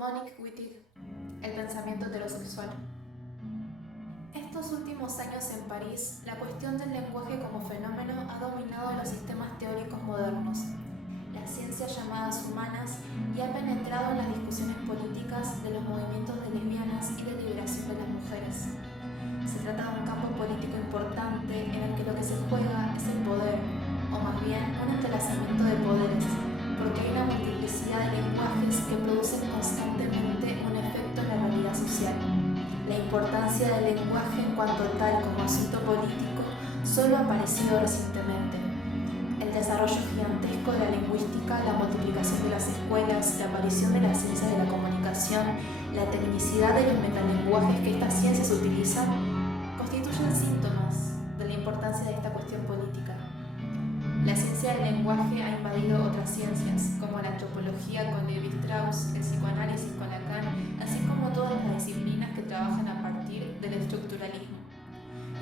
Monique Wittig, el pensamiento heterosexual. Estos últimos años en París, la cuestión del lenguaje como fenómeno ha dominado los sistemas teóricos modernos, las ciencias llamadas humanas, y ha penetrado en las discusiones políticas de los movimientos de lesbianas y de liberación de las mujeres. Se trata de un campo político importante en el que lo que se juega es el poder, o más bien un entrelazamiento de poderes, porque hay una multiplicidad de lenguajes que producen constantemente un efecto en la realidad social. La importancia del lenguaje en cuanto tal como asunto político solo ha aparecido recientemente. El desarrollo gigantesco de la lingüística, la multiplicación de las escuelas, la aparición de la ciencia de la comunicación, la tecnicidad de los metalenguajes que estas ciencias utilizan, constituyen síntomas de la importancia de esta cuestión política. La ciencia del lenguaje ha invadido otras ciencias, como la antropología con Levi Strauss, el psicoanálisis con Lacan, así como todas las disciplinas que trabajan a partir del estructuralismo.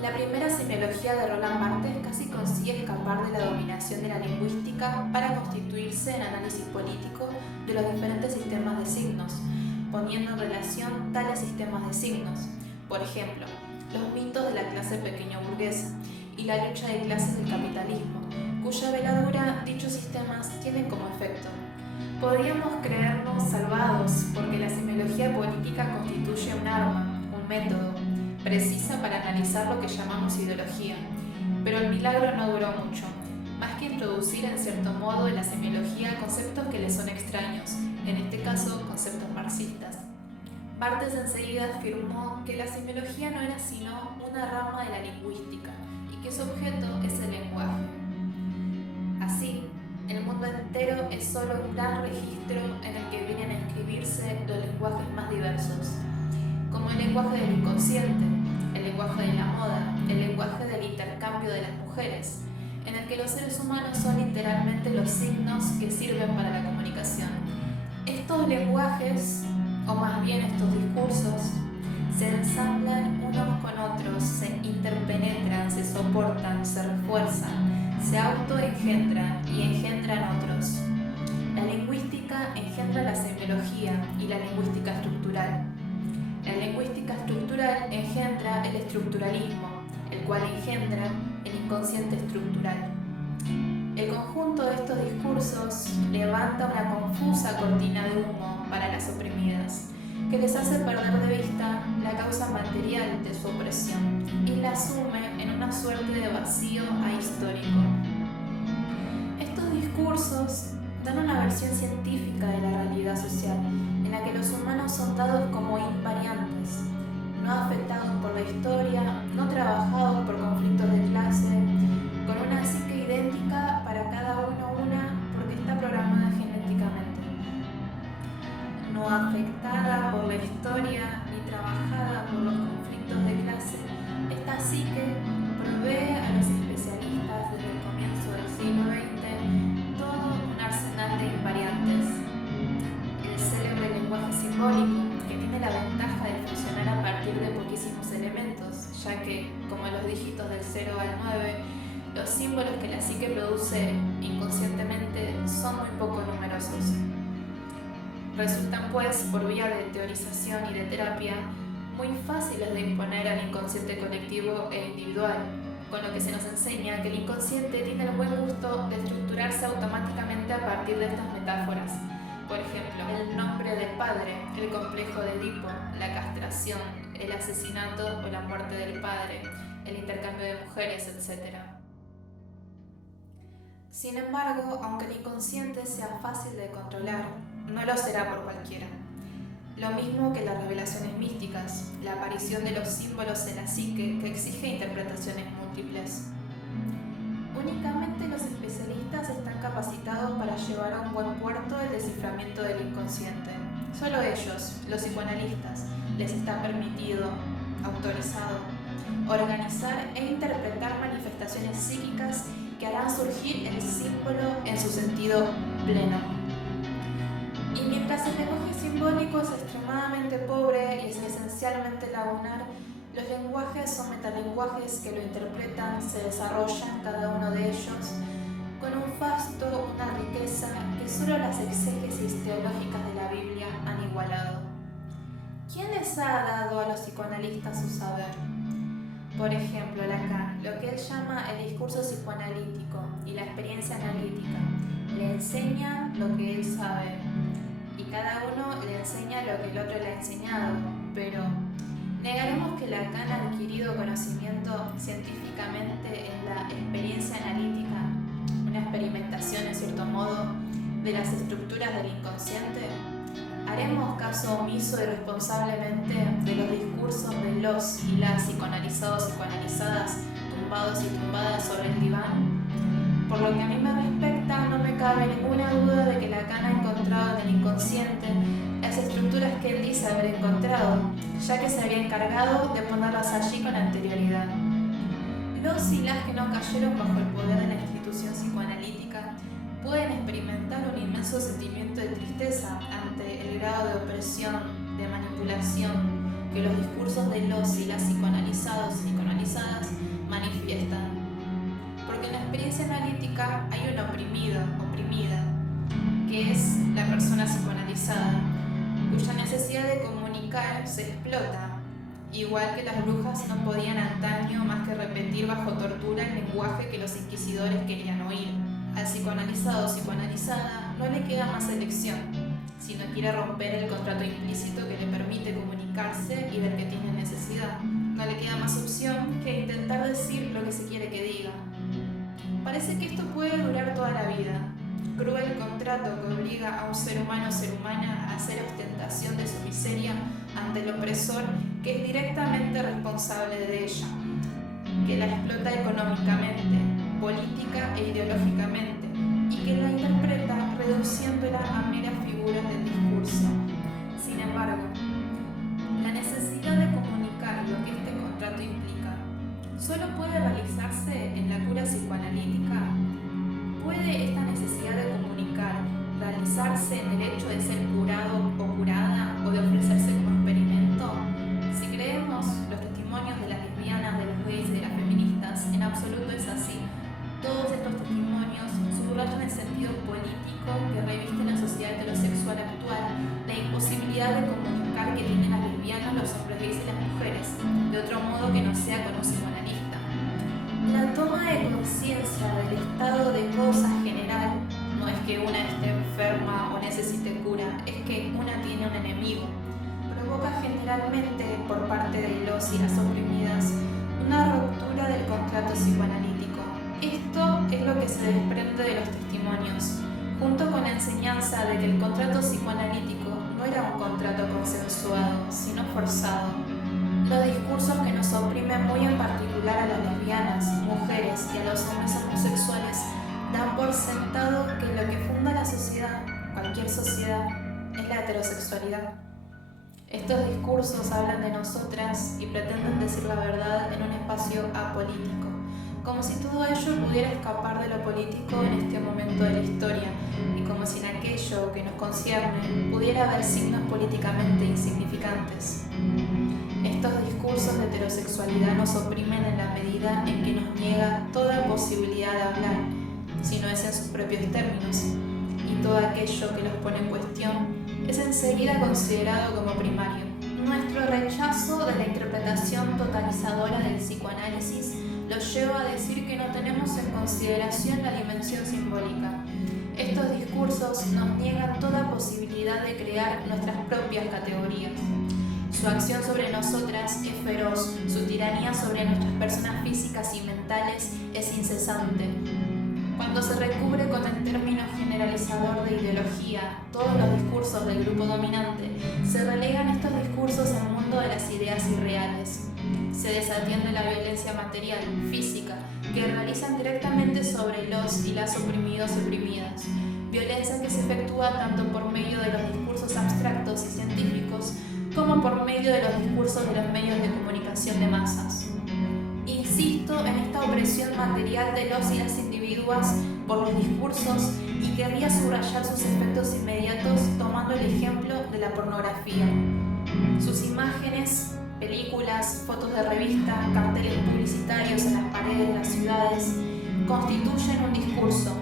La primera semiología de Roland Barthes casi consigue escapar de la dominación de la lingüística para constituirse en análisis político de los diferentes sistemas de signos, poniendo en relación tales sistemas de signos, por ejemplo, los mitos de la clase pequeño burguesa y la lucha de clases del capitalismo, cuya veladura dichos sistemas tienen como efecto. Podríamos creernos salvados porque la semiología política constituye un arma, un método, precisa para analizar lo que llamamos ideología, pero el milagro no duró mucho, más que introducir en cierto modo en la semiología conceptos que le son extraños, en este caso conceptos marxistas. Barthes enseguida afirmó que la semiología no era sino una rama de la lingüística y que su objeto es el lenguaje. Así, el mundo entero es solo un gran registro en el que vienen a escribirse los lenguajes más diversos, como el lenguaje del inconsciente, el lenguaje de la moda, el lenguaje del intercambio de las mujeres, en el que los seres humanos son literalmente los signos que sirven para la comunicación. Estos lenguajes, o más bien estos discursos, se ensamblan unos con otros, se interpenetran, se soportan, se refuerzan, se autoengendran y engendran otros. La lingüística engendra la semiología y la lingüística estructural. La lingüística estructural engendra el estructuralismo, el cual engendra el inconsciente estructural. El conjunto de estos discursos levanta una confusa cortina de humo para las oprimidas, que les hace perder de vista la causa material de su opresión y la sume en una suerte de vacío ahistórico. Estos discursos dan una versión científica de la realidad social, en la que los humanos son dados como invariantes, no afectados por la historia, no trabajados por conflictos de clase, con una psique idéntica para cada uno porque está programada genéticamente, no afectada por la historia ni trabajada por los conflictos de clase. Esta psique provee a los especialistas desde el comienzo del siglo XX todo un arsenal de invariantes. El célebre lenguaje simbólico, que tiene la ventaja de funcionar a partir de poquísimos elementos, ya que, como los dígitos del 0 al 9, los símbolos que la psique produce inconscientemente son muy poco numerosos. Resultan, pues, por vía de teorización y de terapia, muy fáciles de imponer al inconsciente colectivo e individual, con lo que se nos enseña que el inconsciente tiene el buen gusto de estructurarse automáticamente a partir de estas metáforas. Por ejemplo, el nombre del padre, el complejo de Edipo, la castración, el asesinato o la muerte del padre, el intercambio de mujeres, etc. Sin embargo, aunque el inconsciente sea fácil de controlar, no lo será por cualquiera. Lo mismo que las revelaciones místicas, la aparición de los símbolos en la psique que exige interpretaciones múltiples. Únicamente los especialistas están capacitados para llevar a un buen puerto el desciframiento del inconsciente. Solo ellos, los psicoanalistas, les está permitido, autorizado, organizar e interpretar manifestaciones psíquicas que harán surgir el símbolo en su sentido pleno. Y mientras el lenguaje simbólico es extremadamente pobre y es esencialmente lagunar, los lenguajes son metalenguajes que lo interpretan, se desarrollan cada uno de ellos con un fasto, una riqueza que solo las exégesis teológicas de la Biblia han igualado. ha dado a los psicoanalistas su saber. Por ejemplo, Lacan, lo que él llama el discurso psicoanalítico y la experiencia analítica, le enseña lo que él sabe y cada uno le enseña lo que el otro le ha enseñado, pero negaremos que Lacan ha adquirido conocimiento científicamente en la experiencia analítica, una experimentación en cierto modo de las estructuras del inconsciente. ¿Haremos caso omiso irresponsablemente de los discursos de los y las psicoanalizados y psicoanalizadas tumbados y tumbadas sobre el diván? Por lo que a mí me respecta, no me cabe ninguna duda de que Lacan ha encontrado en el inconsciente las estructuras que él dice haber encontrado, ya que se había encargado de ponerlas allí con anterioridad. Los y las que no cayeron bajo el poder de la institución psicoanalítica pueden experimentar un inmenso sentimiento de tristeza ante el grado de opresión, de manipulación que los discursos de los y las psicoanalizados y psicoanalizadas manifiestan. Porque en la experiencia analítica hay un oprimido, oprimida, que es la persona psicoanalizada, cuya necesidad de comunicar se explota, igual que las brujas no podían antaño más que repetir bajo tortura el lenguaje que los inquisidores querían oír. Al psicoanalizado o psicoanalizada no le queda más elección, si no quiere romper el contrato implícito que le permite comunicarse y ver que tiene necesidad. No le queda más opción que intentar decir lo que se quiere que diga. Parece que esto puede durar toda la vida. Cruel contrato que obliga a un ser humano o ser humana a hacer ostentación de su miseria ante el opresor que es directamente responsable de ella, que la explota económicamente, política e ideológicamente, y que la interpreta reduciéndola a meras figuras del discurso. Sin embargo, la necesidad de comunicar lo que este contrato implica solo puede realizarse en la cura psicoanalítica. ¿Puede esta necesidad de comunicar realizarse en el hecho de ser curado o curada o de ofrecerse como experimento? Si creemos los testimonios de las lesbianas, de los gays y de las feministas, en absoluto es así. Todos estos testimonios subrayan el sentido político que reviste la sociedad heterosexual actual, la imposibilidad de comunicar que tienen las lesbianas, los hombres gays y las mujeres, de otro modo que no sea con un psicoanalista. La toma de conciencia del estado de cosas general no es que una esté enferma o necesite cura, es que una tiene un enemigo. Provoca generalmente por parte de los y las oprimidas una ruptura del contrato psicoanalítico. Esto es lo que se desprende de los testimonios, junto con la enseñanza de que el contrato psicoanalítico no era un contrato consensuado, sino forzado. Los discursos que nos oprimen muy en particular a las lesbianas, mujeres y a los hombres homosexuales dan por sentado que lo que funda la sociedad, cualquier sociedad, es la heterosexualidad. Estos discursos hablan de nosotras y pretenden decir la verdad en un espacio apolítico, como si todo ello pudiera escapar de lo político en este momento de la historia y como si en aquello que nos concierne pudiera haber signos políticamente insignificantes. Estos discursos de heterosexualidad nos oprimen en la medida en que nos niega toda posibilidad de hablar, si no es en sus propios términos, y todo aquello que los pone en cuestión es enseguida considerado como primario. Nuestro rechazo de la interpretación totalizadora del psicoanálisis los lleva a decir que no tenemos en consideración la dimensión simbólica. Estos discursos nos niegan toda posibilidad de crear nuestras propias categorías. Su acción sobre nosotras es feroz, su tiranía sobre nuestras personas físicas y mentales es incesante. Cuando se recubre con el término generalizador de ideología todos los discursos del grupo dominante, se relegan estos discursos al mundo de las ideas irreales. Se desatiende la violencia material, física, que realizan directamente sobre los y las oprimidos y oprimidas. Violencia que se efectúa tanto por medio de los discursos abstractos y científicos como por medio de los discursos de los medios de comunicación de masas. Insisto en esta opresión material de los y las individuas por los discursos y querría subrayar sus efectos inmediatos tomando el ejemplo de la pornografía. Sus imágenes, películas, fotos de revista, carteles publicitarios en las paredes de las ciudades constituyen un discurso,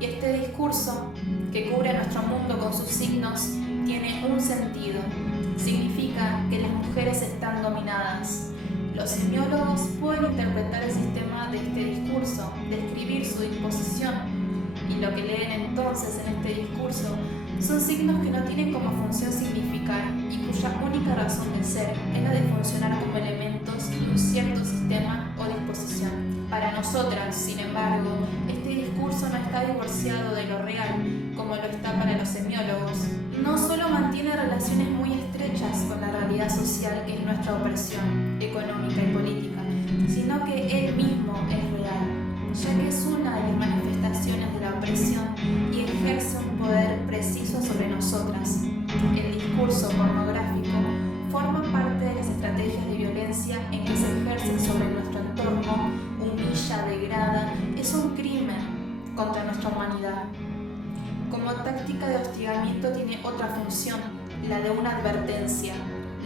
y este discurso, que cubre nuestro mundo con sus signos, tiene un sentido. Significa que las mujeres están dominadas. Los semiólogos pueden interpretar el sistema de este discurso, describir su disposición, y lo que leen entonces en este discurso son signos que no tienen como función significar y cuya única razón de ser es la de funcionar como elementos de un cierto sistema o disposición. Para nosotras, sin embargo, este discurso no está divorciado de lo real, como lo está para los semiólogos. No solo mantiene relaciones muy estrechas con la realidad social que es nuestra opresión económica y política, sino que él mismo es real, ya que es una de las manifestaciones de la opresión y ejerce un poder preciso sobre nosotras. El discurso pornográfico forma parte de las estrategias de violencia en que se ejercen sobre nuestro entorno, humilla, degrada, es un crimen contra nuestra humanidad. Como táctica de hostigamiento tiene otra función, la de una advertencia.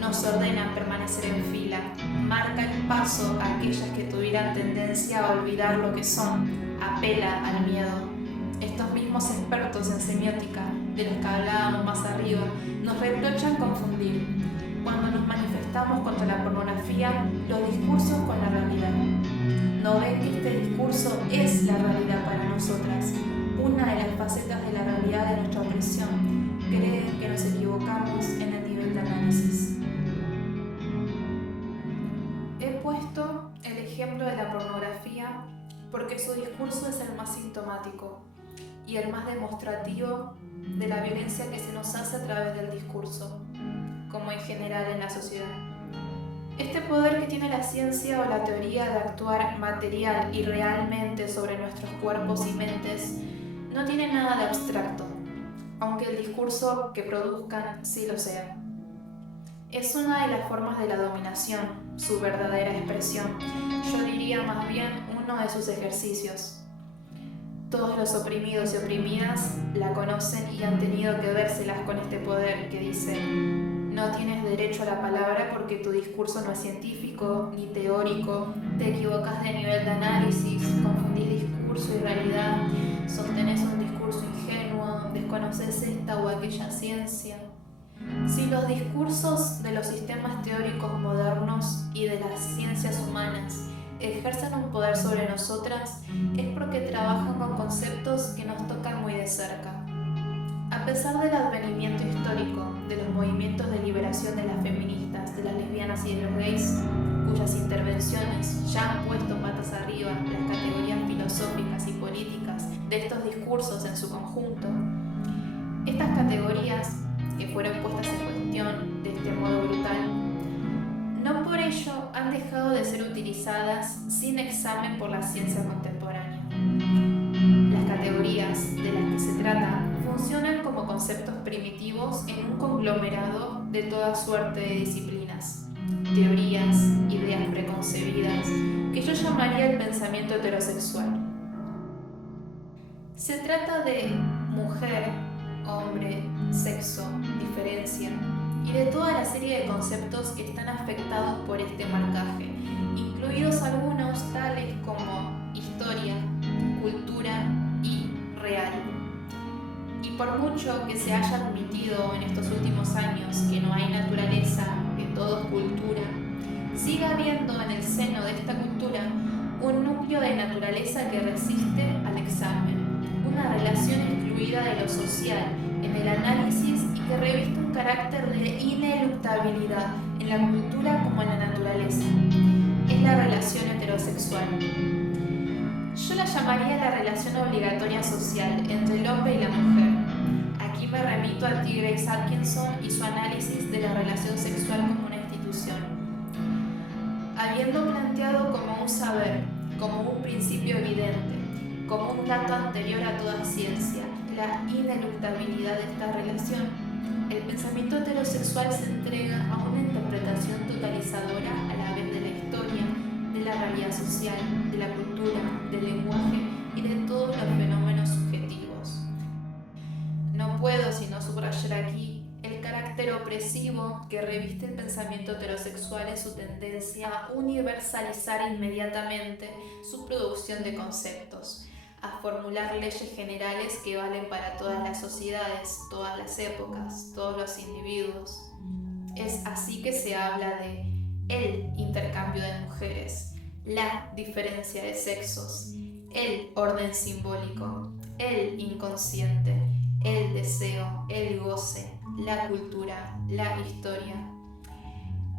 Nos ordena permanecer en fila, marca el paso a aquellas que tuvieran tendencia a olvidar lo que son, apela al miedo. Estos mismos expertos en semiótica, de los que hablábamos más arriba, nos reprochan confundir, cuando nos manifestamos contra la pornografía, los discursos con la realidad. No ven que este discurso es la realidad para nosotras, una de las facetas de la realidad de nuestra opresión. Creen que nos equivocamos en el nivel de análisis. He puesto el ejemplo de la pornografía porque su discurso es el más sintomático y el más demostrativo de la violencia que se nos hace a través del discurso, como en general en la sociedad. Este poder que tiene la ciencia o la teoría de actuar material y realmente sobre nuestros cuerpos y mentes no tiene nada de abstracto, aunque el discurso que produzcan sí lo sea. Es una de las formas de la dominación, su verdadera expresión, yo diría más bien uno de sus ejercicios. Todos los oprimidos y oprimidas la conocen y han tenido que vérselas con este poder que dice: no tienes derecho a la palabra porque tu discurso no es científico ni teórico, te equivocas de nivel de análisis, confundís discurso y realidad, sostenés un discurso ingenuo, desconoces esta o aquella ciencia. Si los discursos de los sistemas teóricos modernos y de las ciencias humanas ejercen un poder sobre nosotras, es porque trabajan con conceptos que nos tocan muy de cerca. A pesar del advenimiento histórico de los movimientos de liberación de las feministas, de las lesbianas y de los gays, cuyas intervenciones ya han puesto patas arriba las categorías filosóficas y políticas de estos discursos en su conjunto, estas categorías, que fueron puestas en cuestión de este modo brutal, no por ello han dejado de ser utilizadas sin examen por la ciencia contemporánea. Las categorías de las que se trata funcionan como conceptos primitivos en un conglomerado de toda suerte de disciplinas, teorías, ideas preconcebidas, que yo llamaría el pensamiento heterosexual. Se trata de mujer, hombre, sexo, diferencia, y de toda la serie de conceptos que están afectados por este marcaje, incluidos algunos tales como historia, cultura y real. Y por mucho que se haya admitido en estos últimos años que no hay naturaleza, que todo es cultura, sigue habiendo en el seno de esta cultura un núcleo de naturaleza que resiste al examen, una relación excluida de lo social en el análisis y que reviste un carácter de ineluctabilidad en la cultura como en la naturaleza. Es la relación heterosexual. Yo la llamaría la relación obligatoria social entre el hombre y la mujer. Aquí me remito a T. Grace Atkinson y su análisis de la relación sexual como una institución. Habiendo planteado como un saber, como un principio evidente, como un dato anterior a toda ciencia, la ineluctabilidad de esta relación, el pensamiento heterosexual se entrega a una interpretación totalizadora a la vez de la historia, de la realidad social, de la cultura, del lenguaje y de todos los fenómenos subjetivos. No puedo sino subrayar aquí el carácter opresivo que reviste el pensamiento heterosexual en su tendencia a universalizar inmediatamente su producción de conceptos, a formular leyes generales que valen para todas las sociedades, todas las épocas, todos los individuos. Es así que se habla de el intercambio de mujeres, la diferencia de sexos, el orden simbólico, el inconsciente, el deseo, el goce, la cultura, la historia.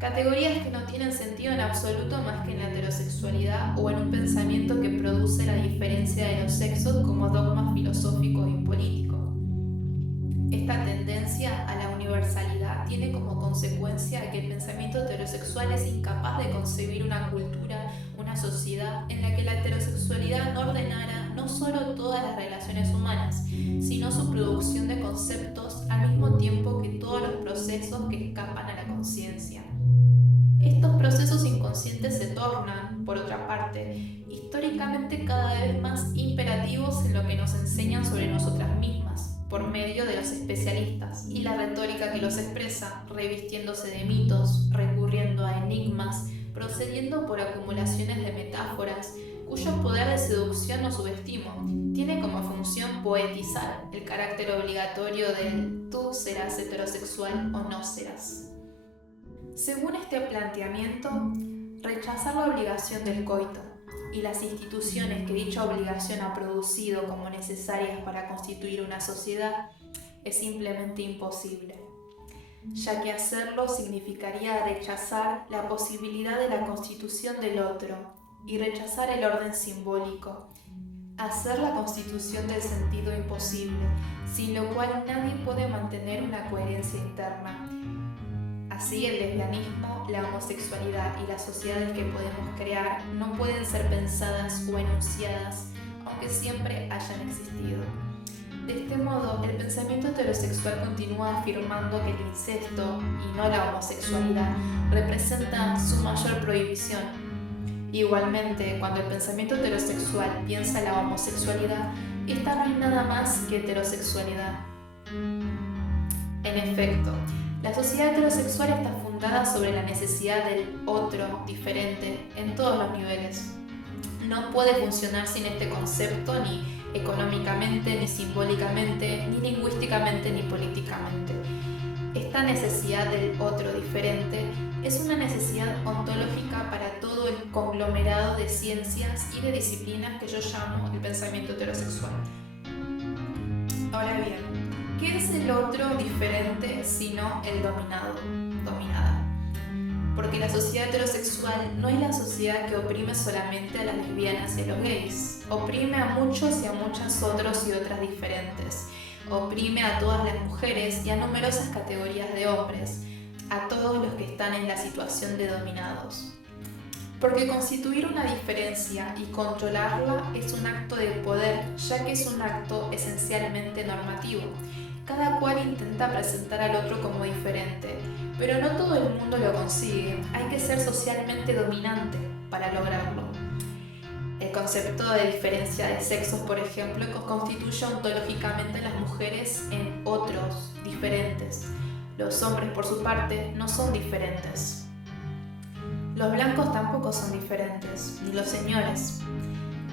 Categorías que no tienen sentido en absoluto más que en la heterosexualidad o en un pensamiento que produce la diferencia de los sexos como dogma filosófico y político. Esta tendencia a la universalidad tiene como consecuencia que el pensamiento heterosexual es incapaz de concebir una cultura, una sociedad en la que la heterosexualidad no ordenara no solo todas las relaciones humanas, sino su producción de conceptos al mismo tiempo que todos los procesos que escapan a la conciencia. Estos procesos inconscientes se tornan, por otra parte, históricamente cada vez más imperativos en lo que nos enseñan sobre nosotras mismas, por medio de los especialistas, y la retórica que los expresa, revistiéndose de mitos, recurriendo a enigmas, procediendo por acumulaciones de metáforas, cuyo poder de seducción o subestimo tiene como función poetizar el carácter obligatorio del tú serás heterosexual o no serás. Según este planteamiento, rechazar la obligación del coito y las instituciones que dicha obligación ha producido como necesarias para constituir una sociedad es simplemente imposible, ya que hacerlo significaría rechazar la posibilidad de la constitución del otro y rechazar el orden simbólico, hacer la constitución del sentido imposible, sin lo cual nadie puede mantener una coherencia interna. Así, el lesbianismo, la homosexualidad y las sociedades que podemos crear no pueden ser pensadas o enunciadas, aunque siempre hayan existido. De este modo, el pensamiento heterosexual continúa afirmando que el incesto, y no la homosexualidad, representa su mayor prohibición. Igualmente, cuando el pensamiento heterosexual piensa la homosexualidad, esta no es nada más que heterosexualidad. En efecto, la sociedad heterosexual está fundada sobre la necesidad del otro, diferente, en todos los niveles. No puede funcionar sin este concepto ni económicamente, ni simbólicamente, ni lingüísticamente, ni políticamente. Esta necesidad del otro diferente es una necesidad ontológica para todo el conglomerado de ciencias y de disciplinas que yo llamo el pensamiento heterosexual. Ahora bien, ¿qué es el otro diferente sino el dominado, dominada? Porque la sociedad heterosexual no es la sociedad que oprime solamente a las lesbianas y a los gays. Oprime a muchos y a muchas otros y otras diferentes. Oprime a todas las mujeres y a numerosas categorías de hombres, a todos los que están en la situación de dominados. Porque constituir una diferencia y controlarla es un acto de poder, ya que es un acto esencialmente normativo. Cada cual intenta presentar al otro como diferente, pero no todo el mundo lo consigue. Hay que ser socialmente dominante para lograrlo. El concepto de diferencia de sexos, por ejemplo, constituye ontológicamente a las mujeres en otros, diferentes. Los hombres, por su parte, no son diferentes. Los blancos tampoco son diferentes, ni los señores.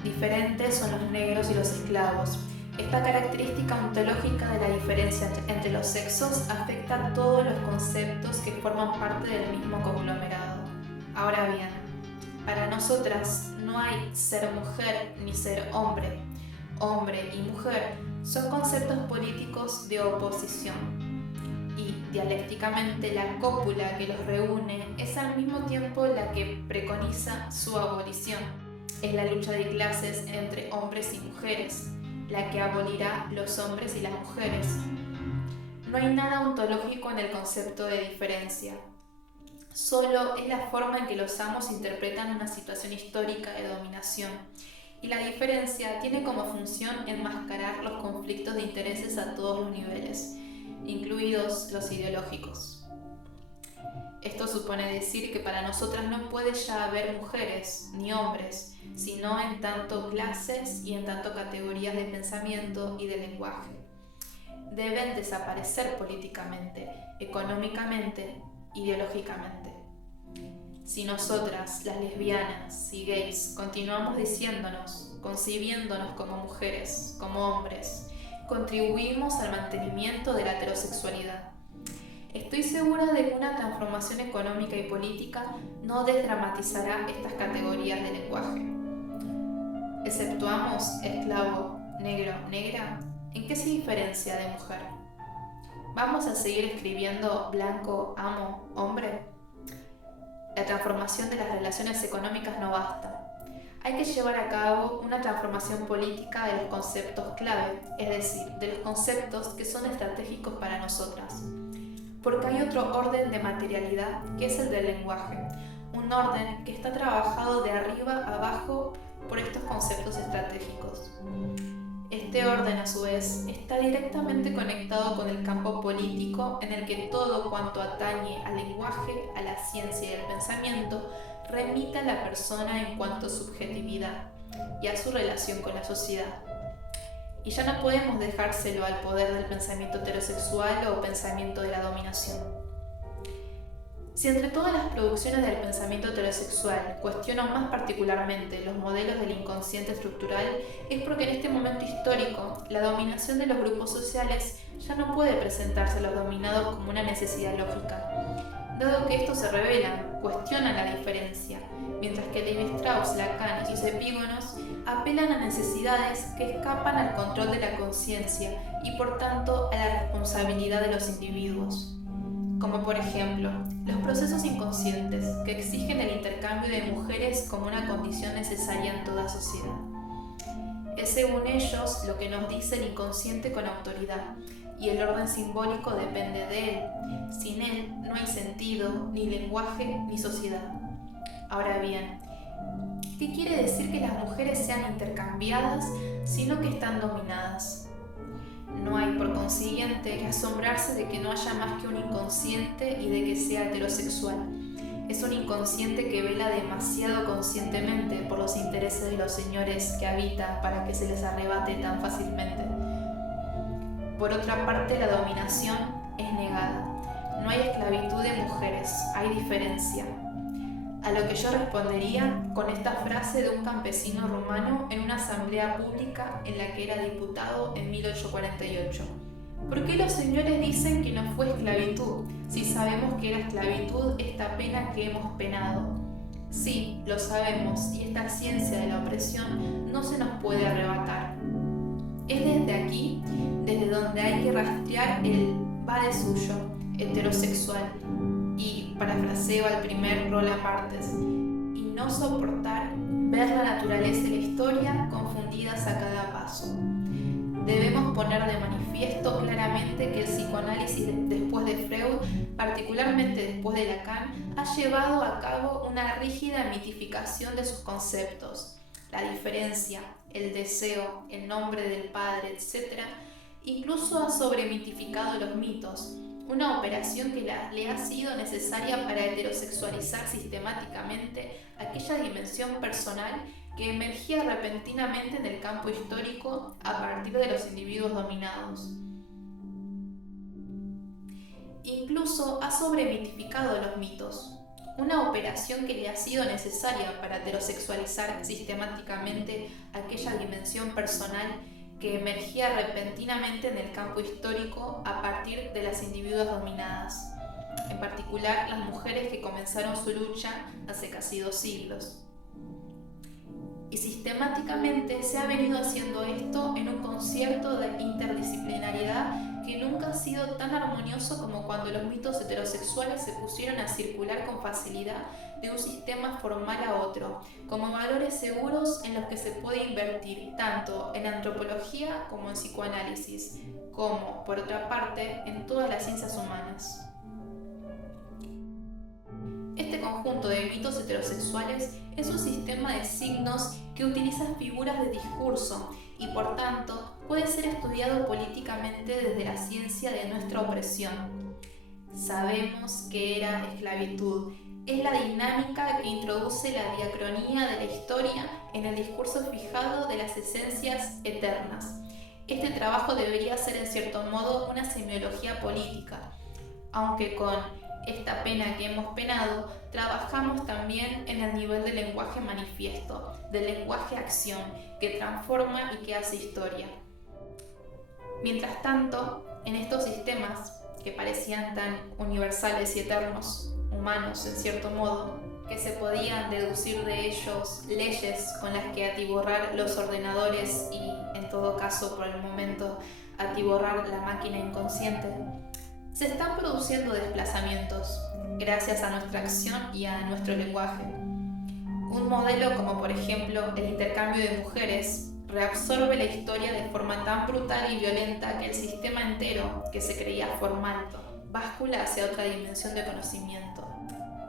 Diferentes son los negros y los esclavos. Esta característica ontológica de la diferencia entre los sexos afecta a todos los conceptos que forman parte del mismo conglomerado. Ahora bien, para nosotras no hay ser mujer ni ser hombre. Hombre y mujer son conceptos políticos de oposición. Y dialécticamente la cópula que los reúne es al mismo tiempo la que preconiza su abolición. Es la lucha de clases entre hombres y mujeres, la que abolirá los hombres y las mujeres. No hay nada ontológico en el concepto de diferencia. Solo es la forma en que los amos interpretan una situación histórica de dominación. Y la diferencia tiene como función enmascarar los conflictos de intereses a todos los niveles, incluidos los ideológicos. Esto supone decir que para nosotras no puede ya haber mujeres ni hombres, sino en tanto clases y en tanto categorías de pensamiento y de lenguaje. Deben desaparecer políticamente, económicamente, ideológicamente. Si nosotras, las lesbianas y gays, continuamos diciéndonos, concibiéndonos como mujeres, como hombres, contribuimos al mantenimiento de la heterosexualidad. Estoy segura de que una transformación económica y política no desdramatizará estas categorías de lenguaje. ¿Exceptuamos esclavo, negro, negra? ¿En qué se diferencia de mujer? ¿Vamos a seguir escribiendo blanco, amo, hombre? La transformación de las relaciones económicas no basta. Hay que llevar a cabo una transformación política de los conceptos clave, es decir, de los conceptos que son estratégicos para nosotras. Porque hay otro orden de materialidad que es el del lenguaje, un orden que está trabajado de arriba a abajo por estos conceptos estratégicos. Este orden, a su vez, está directamente conectado con el campo político en el que todo cuanto atañe al lenguaje, a la ciencia y al pensamiento, remite a la persona en cuanto a subjetividad y a su relación con la sociedad. Y ya no podemos dejárselo al poder del pensamiento heterosexual o pensamiento de la dominación. Si entre todas las producciones del pensamiento heterosexual cuestiono más particularmente los modelos del inconsciente estructural, es porque en este momento histórico la dominación de los grupos sociales ya no puede presentarse a los dominados como una necesidad lógica, dado que estos se rebelan, cuestionan la diferencia, mientras que Levi-Strauss, Lacan y sus epígonos apelan a necesidades que escapan al control de la conciencia y por tanto a la responsabilidad de los individuos. Como por ejemplo, los procesos inconscientes que exigen el intercambio de mujeres como una condición necesaria en toda sociedad. Es según ellos lo que nos dice el inconsciente con autoridad, y el orden simbólico depende de él. Sin él no hay sentido, ni lenguaje, ni sociedad. Ahora bien, ¿qué quiere decir que las mujeres sean intercambiadas, sino que están dominadas? No hay, por consiguiente, que asombrarse de que no haya más que un inconsciente y de que sea heterosexual. Es un inconsciente que vela demasiado conscientemente por los intereses de los señores que habita para que se les arrebate tan fácilmente. Por otra parte, la dominación es negada. No hay esclavitud de mujeres, hay diferencia. A lo que yo respondería con esta frase de un campesino rumano en una asamblea pública en la que era diputado en 1848. ¿Por qué los señores dicen que no fue esclavitud, si sabemos que era esclavitud esta pena que hemos penado? Sí, lo sabemos, y esta ciencia de la opresión no se nos puede arrebatar. Es desde aquí, desde donde hay que rastrear el va de suyo, heterosexual, y parafraseo al primer Roland Barthes, y no soportar ver la naturaleza y la historia confundidas a cada paso. Debemos poner de manifiesto claramente que el psicoanálisis después de Freud, particularmente después de Lacan, ha llevado a cabo una rígida mitificación de sus conceptos. La diferencia, el deseo, el nombre del padre, etc., incluso ha sobremitificado los mitos, una operación que le ha sido necesaria para heterosexualizar sistemáticamente aquella dimensión personal que emergía repentinamente en el campo histórico a partir de los individuos dominados. Incluso ha sobremitificado los mitos, una operación que le ha sido necesaria para heterosexualizar sistemáticamente aquella dimensión personal que emergía repentinamente en el campo histórico a partir de las individuas dominadas, en particular las mujeres que comenzaron su lucha hace casi 2 siglos. Y sistemáticamente se ha venido haciendo esto en un concierto de interdisciplinariedad que nunca ha sido tan armonioso como cuando los mitos heterosexuales se pusieron a circular con facilidad de un sistema formal a otro, como valores seguros en los que se puede invertir tanto en antropología como en psicoanálisis, como, por otra parte, en todas las ciencias humanas. Este conjunto de mitos heterosexuales es un sistema de signos que utiliza figuras de discurso y, por tanto, puede ser estudiado políticamente desde la ciencia de nuestra opresión. Sabemos que era esclavitud. Es la dinámica que introduce la diacronía de la historia en el discurso fijado de las esencias eternas. Este trabajo debería ser en cierto modo una semiología política, aunque con esta pena que hemos penado, trabajamos también en el nivel del lenguaje manifiesto, del lenguaje acción, que transforma y que hace historia. Mientras tanto, en estos sistemas, que parecían tan universales y eternos, humanos en cierto modo, que se podían deducir de ellos leyes con las que atiborrar los ordenadores y, en todo caso, por el momento, atiborrar la máquina inconsciente, se están produciendo desplazamientos gracias a nuestra acción y a nuestro lenguaje. Un modelo como, por ejemplo, el intercambio de mujeres reabsorbe la historia de forma tan brutal y violenta que el sistema entero, que se creía formal, báscula hacia otra dimensión de conocimiento.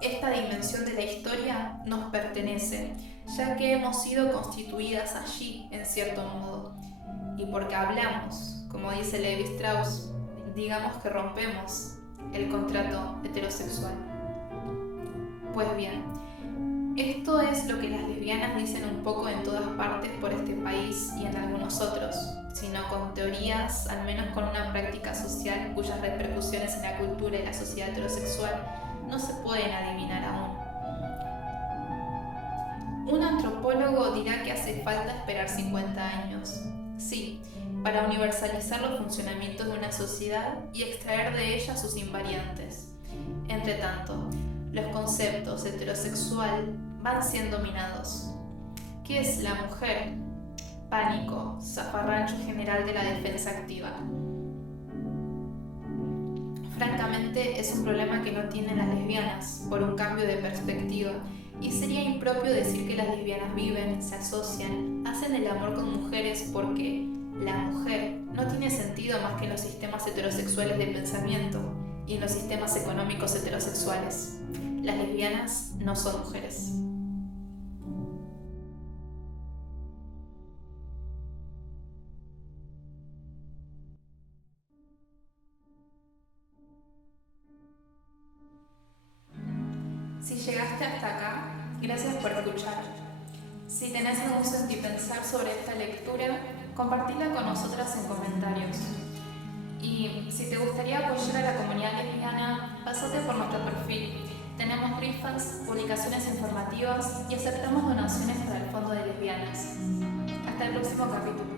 Esta dimensión de la historia nos pertenece, ya que hemos sido constituidas allí, en cierto modo. Y porque hablamos, como dice Levi Strauss, digamos que rompemos el contrato heterosexual. Pues bien, esto es lo que las lesbianas dicen un poco en todas partes por este país y en algunos otros, sino con teorías, al menos con una práctica social cuyas repercusiones en la cultura y la sociedad heterosexual no se pueden adivinar aún. Un antropólogo dirá que hace falta esperar 50 años. Sí, para universalizar los funcionamientos de una sociedad y extraer de ella sus invariantes. Entre tanto, los conceptos heterosexual van siendo minados. ¿Qué es la mujer? Pánico, zafarrancho general de la defensa activa. Francamente, es un problema que no tienen las lesbianas, por un cambio de perspectiva, y sería impropio decir que las lesbianas viven, se asocian, hacen el amor con mujeres porque la mujer no tiene sentido más que en los sistemas heterosexuales de pensamiento y en los sistemas económicos heterosexuales. Las lesbianas no son mujeres. Si llegaste hasta acá, gracias por escuchar. Si tenés algún sentipensar sobre esta lectura, compartila con nosotras en comentarios. Y si te gustaría apoyar a la comunidad lesbiana, pásate por nuestro perfil. Tenemos rifas, publicaciones informativas y aceptamos donaciones para el Fondo de Lesbianas. Hasta el próximo capítulo.